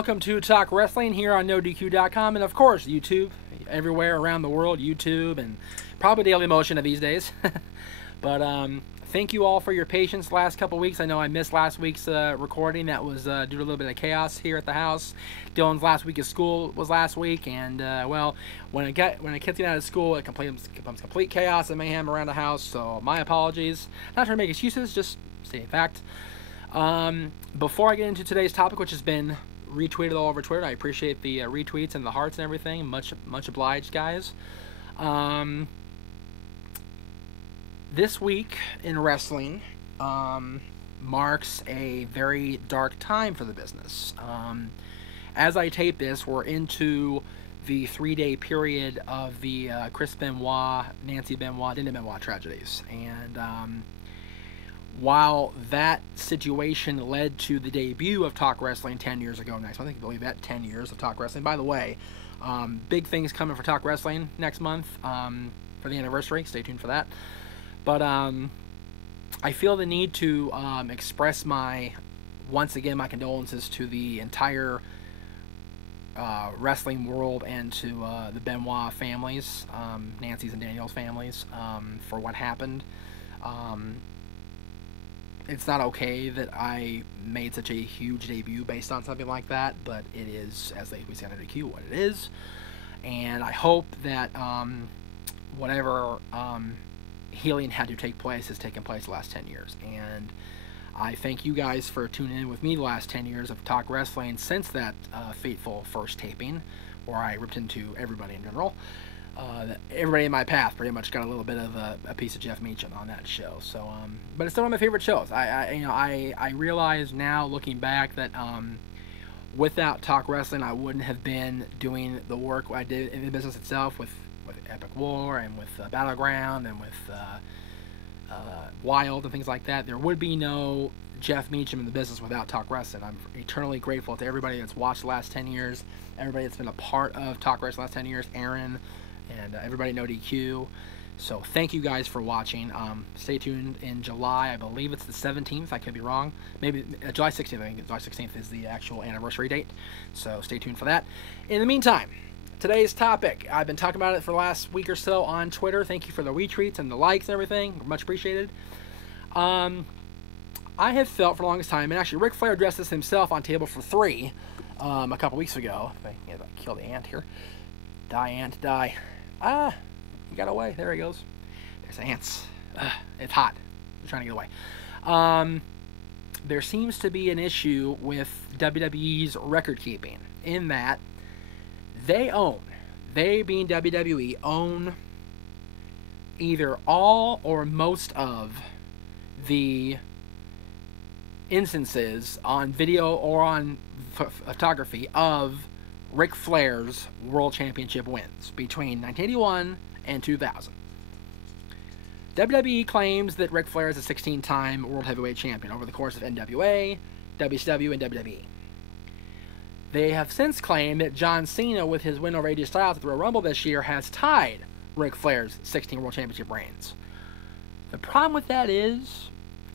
Welcome to Talk Wrestling here on NoDQ.com and, of course, YouTube. Everywhere around the world, YouTube, and probably Daily Motion these days. But thank you all for your patience the last couple weeks. I know I missed last week's recording. That was due to a little bit of chaos here at the house. Dylan's last week of school was last week, and well, when it gets out of school, it becomes complete chaos and mayhem around the house. So my apologies. Not trying to make excuses, just stating fact. Before I get into today's topic, which has been retweeted all over Twitter, I appreciate the retweets and the hearts and everything. Much obliged, guys. This week in wrestling marks a very dark time for the business. As I tape this, we're into the 3-day period of the Chris Benoit, Nancy Benoit, Dana Benoit tragedies. And while that situation led to the debut of Talk Wrestling 10 years ago next month, I can believe that, 10 years of Talk Wrestling. By the way, big things coming for Talk Wrestling next month for the anniversary. Stay tuned for that. But I feel the need to express once again, my condolences to the entire wrestling world and to the Benoit families, Nancy's and Daniel's families, for what happened. It's not okay that I made such a huge debut based on something like that, but it is, as we say on the Q, what it is. And I hope that whatever healing had to take place has taken place the last 10 years. And I thank you guys for tuning in with me the last 10 years of Talk Wrestling since that fateful first taping, where I ripped into everybody in general. Everybody in my path pretty much got a little bit of a piece of Jeff Meacham on that show. So, but it's still one of my favorite shows. I realize now, looking back, that without Talk Wrestling, I wouldn't have been doing the work I did in the business itself with Epic War and with Battleground and with Wild and things like that. There would be no Jeff Meacham in the business without Talk Wrestling. I'm eternally grateful to everybody that's watched the last 10 years, everybody that's been a part of Talk Wrestling the last 10 years, Aaron, and everybody know DQ. So thank you guys for watching. Stay tuned in July. I believe it's the 17th. I could be wrong. Maybe July 16th. I think July 16th is the actual anniversary date. So stay tuned for that. In the meantime, today's topic. I've been talking about it for the last week or so on Twitter. Thank you for the retweets and the likes and everything. Much appreciated. I have felt for the longest time, and actually Ric Flair addressed this himself on Table for Three a couple weeks ago. If I kill the ant here. Die, ant, die. He got away. There he goes. There's ants. It's hot. I'm trying to get away. There seems to be an issue with WWE's record keeping in that they being WWE, own either all or most of the instances on video or on photography of Ric Flair's World Championship wins between 1981 and 2000. WWE claims that Ric Flair is a 16-time World Heavyweight Champion over the course of NWA, WCW, and WWE. They have since claimed that John Cena, with his win over AJ Styles at the Royal Rumble this year, has tied Ric Flair's 16 World Championship reigns. The problem with that is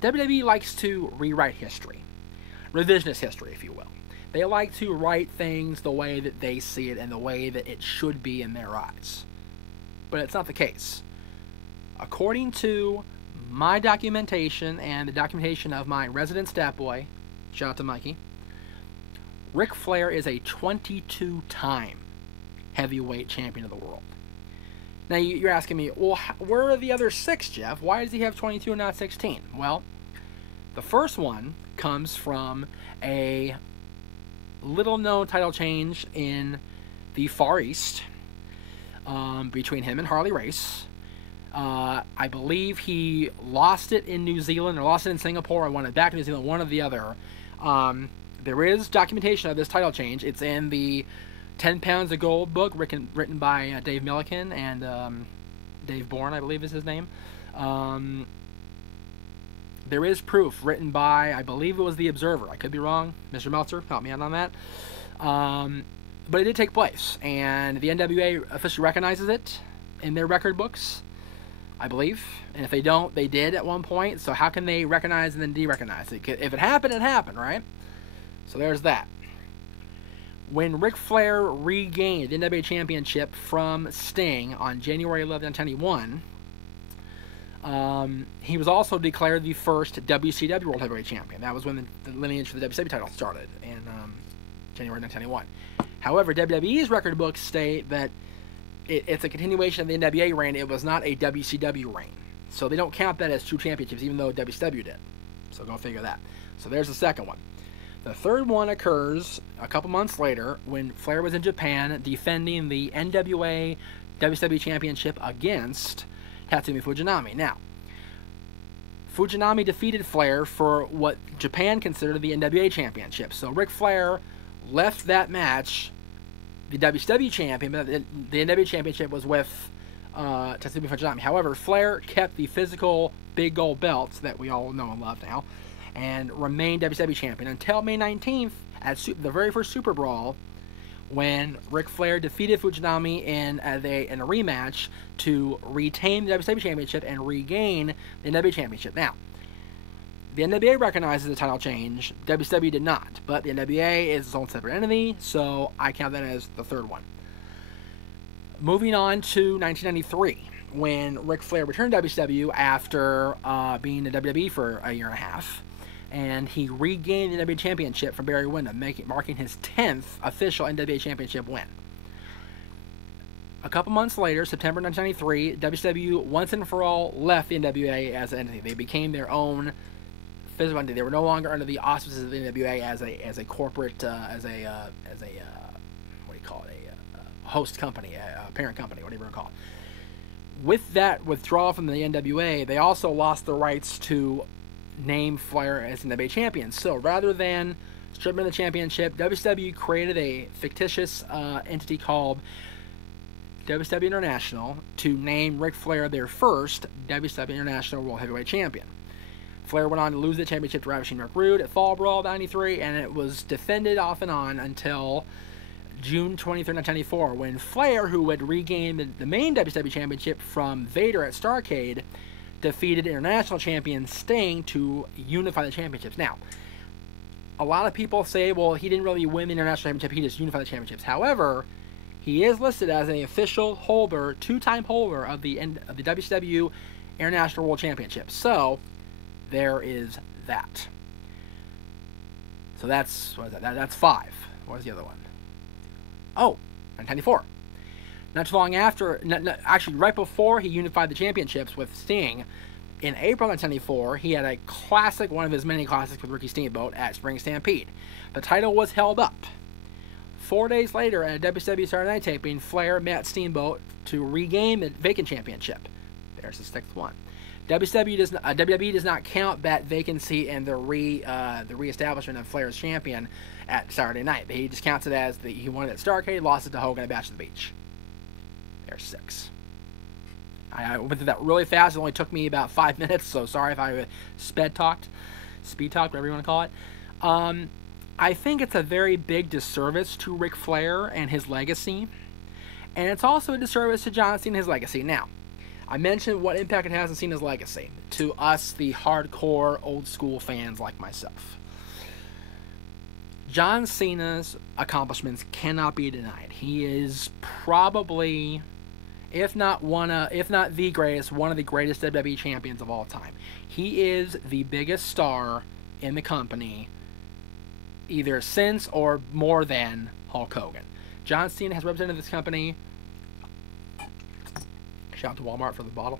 WWE likes to rewrite history. Revisionist history, if you will. They like to write things the way that they see it and the way that it should be in their eyes. But it's not the case. According to my documentation and the documentation of my resident stat boy, shout out to Mikey, Ric Flair is a 22-time heavyweight champion of the world. Now, you're asking me, well, where are the other 6, Jeff? Why does he have 22 and not 16? Well, the first one comes from a little-known title change in the Far East between him and Harley Race. I believe he lost it in New Zealand or lost it in Singapore and won it back in New Zealand, one or the other. There is documentation of this title change. It's in the 10 Pounds of Gold book written by Dave Milliken and Dave Bourne, I believe is his name. There is proof written by, I believe it was The Observer. I could be wrong. Mr. Meltzer, help me out on that. But it did take place, and the NWA officially recognizes it in their record books, I believe. And if they don't, they did at one point. So how can they recognize and then de-recognize it? If it happened, it happened, right? So there's that. When Ric Flair regained the NWA Championship from Sting on January 11, 1991, he was also declared the first WCW World Heavyweight Champion. That was when the lineage for the WCW title started in January 1991. However, WWE's record books state that it's a continuation of the NWA reign. It was not a WCW reign. So they don't count that as two championships, even though WCW did. So go figure that. So there's the second one. The third one occurs a couple months later when Flair was in Japan defending the NWA WCW Championship against Tatsumi Fujinami. Now, Fujinami defeated Flair for what Japan considered the NWA Championship. So Ric Flair left that match the WCW champion, but the NWA Championship was with Tatsumi Fujinami. However, Flair kept the physical big gold belts that we all know and love now, and remained WCW champion until May 19th at the very first Super Brawl, when Ric Flair defeated Fujinami in a rematch to retain the WCW Championship and regain the NWA Championship. Now, the NWA recognizes the title change. WCW did not, but the NWA is its own separate entity, so I count that as the third one. Moving on to 1993, when Ric Flair returned to WCW after being in WWE for a year and a half, and he regained the NWA Championship from Barry Windham, marking his 10th official NWA Championship win. A couple months later, September 1993, WCW once and for all left the NWA as an entity. They became their own physical entity. They were no longer under the auspices of the NWA as a corporate, what do you call it, a host company, a parent company, whatever you call it. With that withdrawal from the NWA, they also lost the rights to name Flair as NWA champion. So rather than strip him of the championship, WCW created a fictitious entity called WCW International to name Ric Flair their first WCW International World Heavyweight Champion. Flair went on to lose the championship to Ravishing Rick Rude at Fall Brawl '93, and it was defended off and on until June 23, 1994, when Flair, who had regained the main WCW Championship from Vader at Starrcade, defeated international champion Sting to unify the championships. Now, a lot of people say, well, he didn't really win the international championship, he just unified the championships. However, he is listed as an official holder, two-time holder of the WCW International World Championship. So, there is that. So that's, what is that? That's 5. What was the other one? Oh, 1994. Not too long after, actually right before he unified the championships with Sting, in April 1994, he had a classic, one of his many classics with Ricky Steamboat at Spring Stampede. The title was held up. 4 days later, at a WCW Saturday Night taping, Flair met Steamboat to regain the vacant championship. There's the 6th one. WWE does not count that vacancy and the reestablishment of Flair's champion at Saturday Night. He just counts it as he won it at Starrcade, lost it to Hogan at Bash at the Beach. There's 6. I went through that really fast. It only took me about 5 minutes, so sorry if I speed talked, whatever you want to call it. I think it's a very big disservice to Ric Flair and his legacy, and it's also a disservice to John Cena and his legacy. Now, I mentioned what impact it has on Cena's legacy to us, the hardcore, old-school fans like myself. John Cena's accomplishments cannot be denied. He is probably, if not the greatest, one of the greatest WWE champions of all time. He is the biggest star in the company, either since or more than Hulk Hogan. John Cena has represented this company. Shout out to Walmart for the bottle.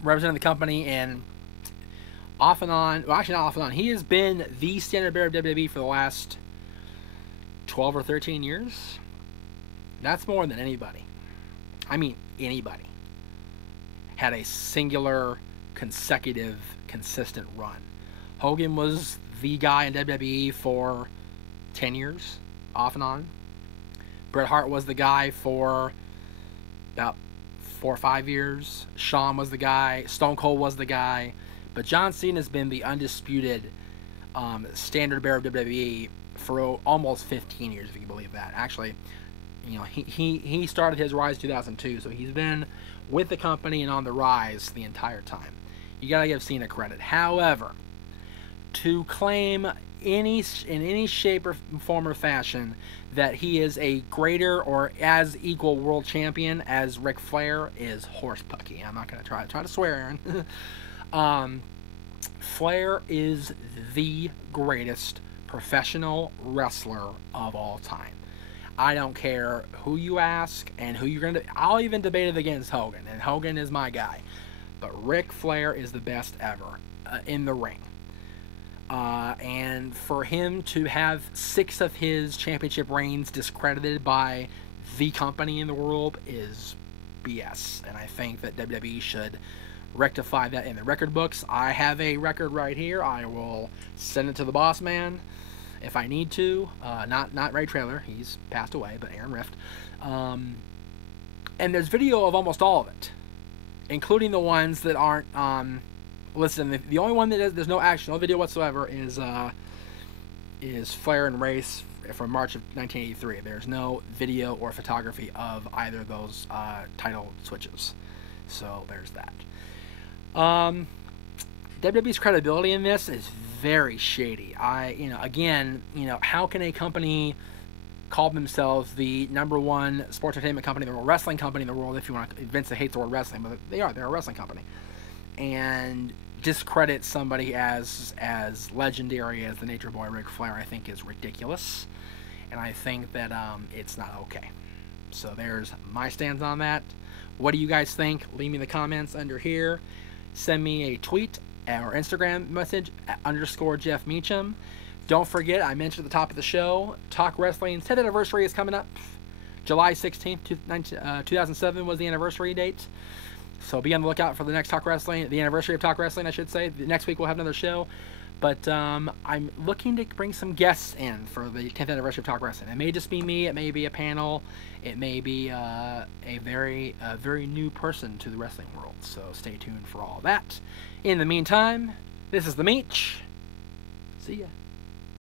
Represented the company in off and on, well, actually not off and on. He has been the standard bearer of WWE for the last 12 or 13 years. That's more than anybody. I mean, anybody had a singular, consecutive, consistent run. Hogan was the guy in WWE for 10 years, off and on. Bret Hart was the guy for about 4 or 5 years. Shawn was the guy. Stone Cold was the guy. But John Cena has been the undisputed standard bearer of WWE for almost 15 years, if you can believe that. Actually, you know, he started his rise in 2002, so he's been with the company and on the rise the entire time. You gotta give Cena credit. However, to claim in any shape or form or fashion that he is a greater or as equal world champion as Ric Flair is horsepucky. I'm not going to try to swear, Aaron. Flair is the greatest professional wrestler of all time. I don't care who you ask and who you're going to... I'll even debate it against Hogan, and Hogan is my guy. But Ric Flair is the best ever in the ring. And for him to have 6 of his championship reigns discredited by the company in the world is BS. And I think that WWE should rectify that in the record books. I have a record right here. I will send it to the boss man if I need to. Not Ray Traylor. He's passed away, but Aaron Rift. And there's video of almost all of it, including the ones that aren't listed. The only one that there's no action, no video whatsoever is Flair and Race from March of 1983. There's no video or photography of either of those title switches. So there's that. WWE's credibility in this is very shady. How can a company call themselves the #1 sports entertainment company, the world wrestling company in the world, if you want to... Vince hates the word wrestling, but they're a wrestling company, and discredit somebody as legendary as the Nature Boy Ric Flair, I think is ridiculous, and I think that it's not okay. So there's my stance on that. What do you guys think? Leave me in the comments under here. Send me a tweet or Instagram message at _Jeff Meacham. Don't forget, I mentioned at the top of the show, Talk Wrestling's 10th anniversary is coming up. July 16th, 2007 was the anniversary date. So be on the lookout for the next Talk Wrestling, the anniversary of Talk Wrestling, I should say. Next week we'll have another show. But I'm looking to bring some guests in for the 10th anniversary of Talk Wrestling. It may just be me. It may be a panel. It may be a very new person to the wrestling world. So stay tuned for all that. In the meantime, this is The Meech. See ya.